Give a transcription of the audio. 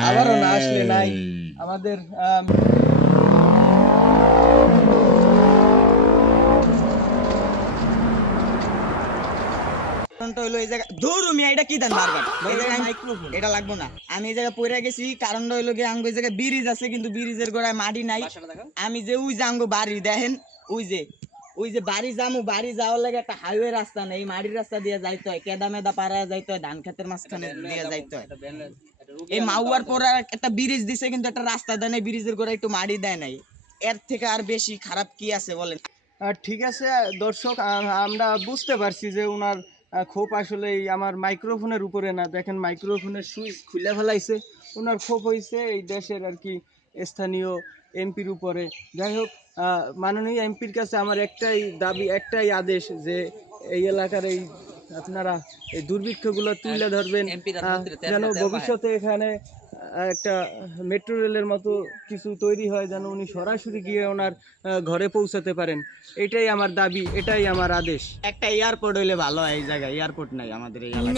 আবারও না আসলে নাই আমাদের হইলো এই জায়গা ধরু মিয়া এটা কি দেন বারবার মাইক্রোফোন এটা লাগবো না আমি এই জায়গায় পড়ে গেছি কারণটা হইলো কি আঙ্গো এই জায়গায় ব্রিজ আছে কিন্তু ব্রিজের গোড়ায় মাটি নাই আমি যে ওই যে আঙ্গো বাড়ি দেখেন ওই যে বাড়ি যামু বাড়ি যাওয়ার লাগে একটা হাইওয়ে রাস্তা নেই এই মাটির রাস্তা দিয়ে যাইতে হয় কেদা মেদা পাড়ায় যাইতে হয় ধান ক্ষেতের মাঝখানে দিয়ে যাইতে হয় এই মাউয়ার পর একটা ব্রিজ দিছে কিন্তু একটা রাস্তা দেয় নাই ব্রিজের গোড়ায় একটু মাটি দেয় নাই এর থেকে আর বেশি খারাপ কি আছে বলেন ঠিক আছে দর্শক আমরা বুঝতে পারছি যে ওনার ক্ষোভ আসলে আমার মাইক্রোফোনের উপরে না দেখেন মাইক্রোফোনের সুইচ খুলে ফেলাইছে ওনার ক্ষোভ হয়েছে এই দেশের আর কি স্থানীয় এমপির উপরে যাই হোক মাননীয় এমপির কাছে আমার একটাই দাবি একটাই আদেশ যে এই এলাকার এই আপনারা এই দুর্ভিক্ষগুলো তুলে ধরবেন যেন ভবিষ্যতে এখানে একটা মেট্রো রেলের মতো কিছু তৈরি হয় যেন উনি সরাসরি গিয়ে ওনার ঘরে পৌঁছাতে পারেন এটাই আমার দাবি এটাই আমার আদেশ একটা এয়ারপোর্ট হইলে ভালো হয় এই জায়গায় এয়ারপোর্ট নাই আমাদের এই এলাকায়